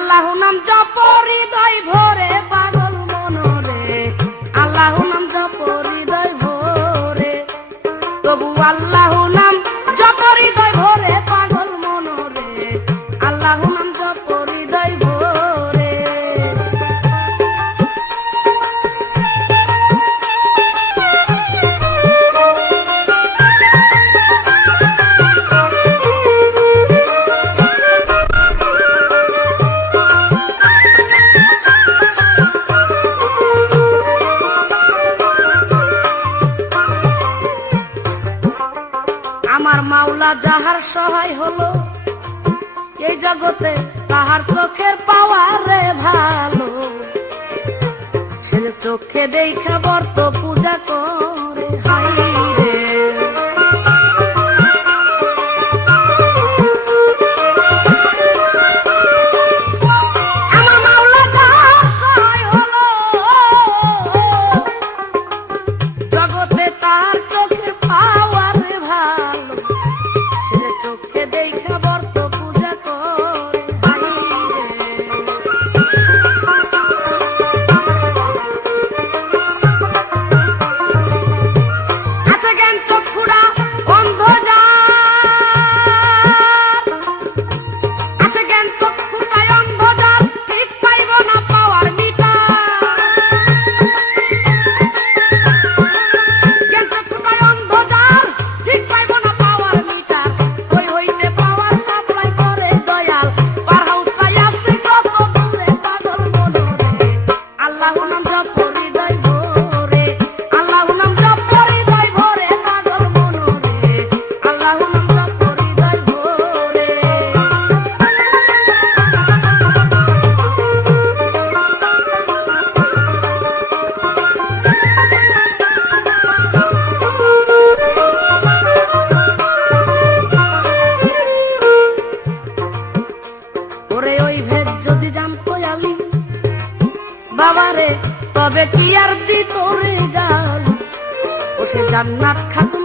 আল্লাহ নাম জপ হৃদয় ভরে পাগল মনরে, আল্লাহ নাম জপ হৃদয় ভরে, তবু আল্লাহ নাম জপ হৃদয় ভরে পাগল মনরে, আল্লাহ নাম জপ হৃদয় ভরে। আমার মাওলা যাহার সহায় হলো এই জগতে, তাহার চোখের পাওয়ারে ভালো, সে চোখে দেখা বর্ত পূজা করে। হাই রে আমার মাওলা যাহার সহায় হলো জগতে, তার চোখের পাওয়ারে ভালো, সে চোখে দেখা বর্ত পূজা করে। হাই রে আছে জ্ঞান চক্ষুরা অন্ধ যার, আছে জ্ঞান চক্ষুটাই অন্ধ যার, ঠিক পাইব না পাওয়ার মিটার, জ্ঞান চক্ষুটাই অন্ধ যার, ঠিক পাইব না পাওয়ার মিটার, কই হইতে পাওয়ার সাপ্লাই করে দয়াল, পার হাউসটাই আছে কত দূরে পাগল মনরে, আল্লাহ নাম জপ হৃদয় ভরে, আল্লাহ নাম জপ হৃদয় ভরে পাগল মনরে, আল্লাহ নাম জপ হৃদয় ভরে। ওরে ওই ভেদ যদি জানতো আমি বাবারে, তবে কি আর দিত রে গাল, ও সে জান্নাত খাতুন